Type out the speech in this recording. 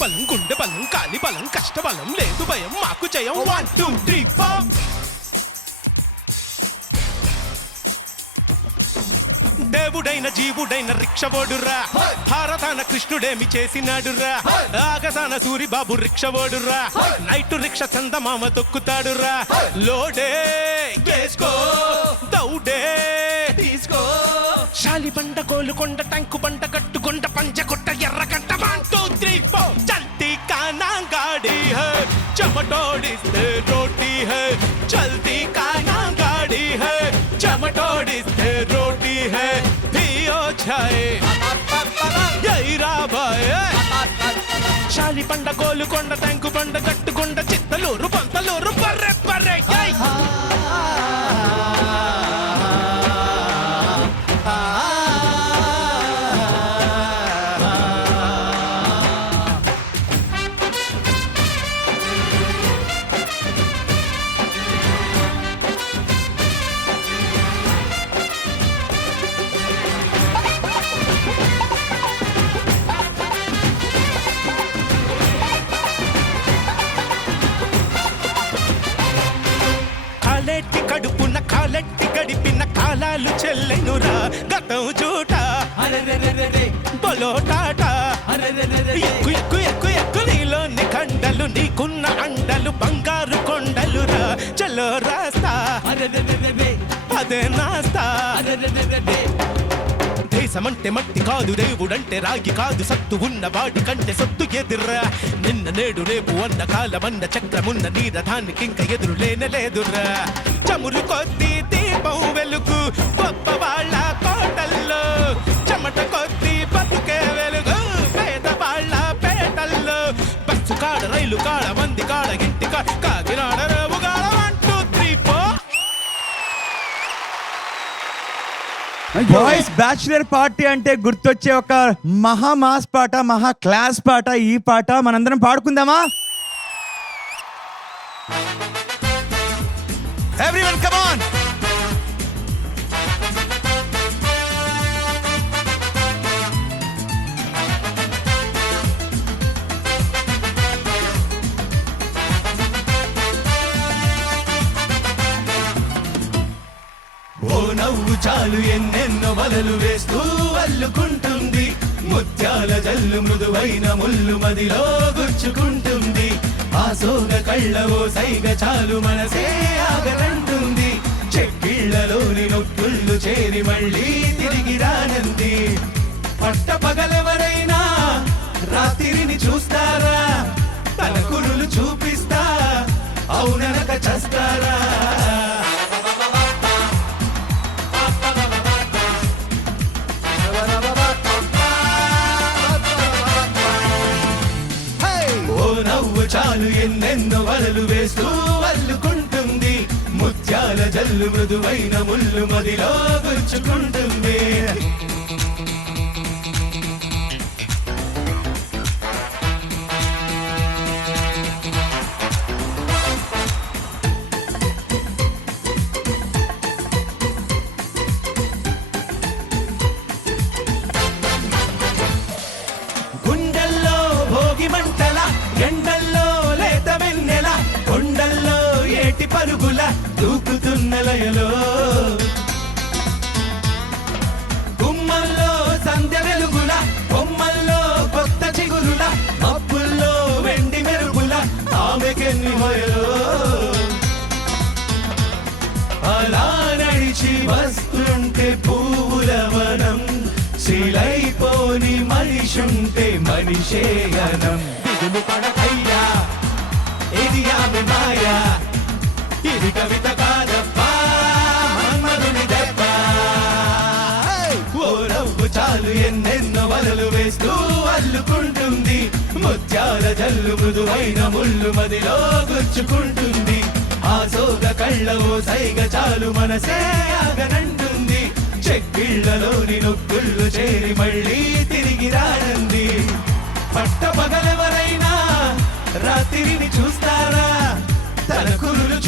బలం గుండె బలం కాలి బలం కష్ట బలం లేదు భయం మాకు జయం 1 2 3 4 దేవుడైన జీవుడైన రిక్షవోడురా భారతాన కృష్ణుడేమి చేసినాడురా ఆగసాన సూరిబాబు రిక్షవోడురా నైటు రిక్ష చందమామ తొక్కుతాడురా లోడే వేసుకో దౌడే తీసుకో శాలిబండ కోలుకొండ టంకు బండ కట్టుకొండ పంచకొట్ట ఎర్రగడ్డ 1 2 3 4 చల్తీ కానా గాడి హై చమటోడిస్తే రోటీ హై చల్తీ కానా గాడి హై చమటోడిస్తే రోటీ హై భియో ఛాయ్ యైరా భాయ్ శాలిబండ కోలుకొండ టంకు బండ కట్టుకొండ చిత్తలూరు పంతలూరు పర్రె పర్రె కడుపున కాలెట్టి గడిపిన కాలాలు చెల్లెనురా గతం చూట బొలోటాట ఎక్కు ఎక్కు ఎక్కు ఎక్కు నీలోని కండలు నీకున్న అండలు బంగారు కొండలురా చలో రాస్తా అదే నాస్తా దేశమంటే మట్టి కాదు దేవుడంటే రాగి కాదు సత్తు ఉన్న వాడి కంటే సత్తు ఎదుర్రా నిన్న నేడు రేపు అన్న కాలమన్న చక్రమున్న నీ రథానికి ఇంక ఎదురు లేనలేదురా చమురు కొద్ది దీపం వెలుగు గొప్ప వాళ్ళ కోటల్లో చెమట కొద్ది బతుకే వెలుగు పేదవాళ్ళ పేటల్లో బస్సు కాడ రైలు కాడ మంది కాడ ఇంటి కాడ కాకినాడ రేవు కాడ 1 2 3 4 బాయ్స్ బ్యాచులర్ పార్టీ అంటే గుర్తొచ్చే ఒక మహా మాస్ పాట మహా క్లాస్ పాట ఈ పాట మనందరం పాడుకుందామా ఎవ్రీవన్ కమ్ ఆన్ ఓ నవ్వు చాలు ఎన్నెన్నో వలలు వేస్తూ అల్లుకుంటుంది ముత్యాల జల్లు మృదువైన ముళ్ళు మదిలో గుచ్చుకుంటుంది ఆ సోగ కళ్ళ ఓ సైగ చాలు మనసే ఆగలంటుంది చెక్కిళ్లలోని నొక్కుళ్ళు చేరి మళ్ళీ తిరిగి రానంది పట్ట పగలెవరైనా రాత్రిని చూస్తారా తన కురులు చూపిస్తా అవుననక చస్తారా చాలు ఎన్నెన్నో వలలు వేస్తూ అల్లుకుంటుంది ముత్యాల జల్లు మృదువైన ముళ్ళు మదిలో గుచ్చుకుంటుంది గుండెల్లో భోగి మంటల ఎండల్లో లేత వెన్నెల కొండల్లో ఏటి పరుగుల దూకుతున్న లయలో గుమ్మల్లో సంధ్య వెలుగుల కొమ్మల్లో కొత్త చిగురుల అప్పుల్లో వెండి మెరుగుల ఆమెకెన్ని హోయలో అలా నడిచి వస్తుంటే పువ్వుల వనం శిలైపోని మనిషుంటే మనిషేయనం దిగులు పడకయ్యా ఇది ఆమె మాయా ఇది కవిత కాదప్పా మన్మధుని దెబ్బ ఓ నవ్వు చాలు ఎన్నెన్నో వలలు వేస్తూ అల్లుకుంటుంది ముత్యాల జల్లు మృదువైన ముళ్ళు మదిలో గుచ్చుకుంటుంది ఆ సోగ కళ్ళ ఓ సైగ చాలు మనసే ఆగనంటుంది చెక్కిళ్లలోని నొక్కుళ్ళు చేరి మళ్ళీ తిరిగి రానంది పట్ట పగలెవరైనా రాత్రిని చూస్తారా తన కురులు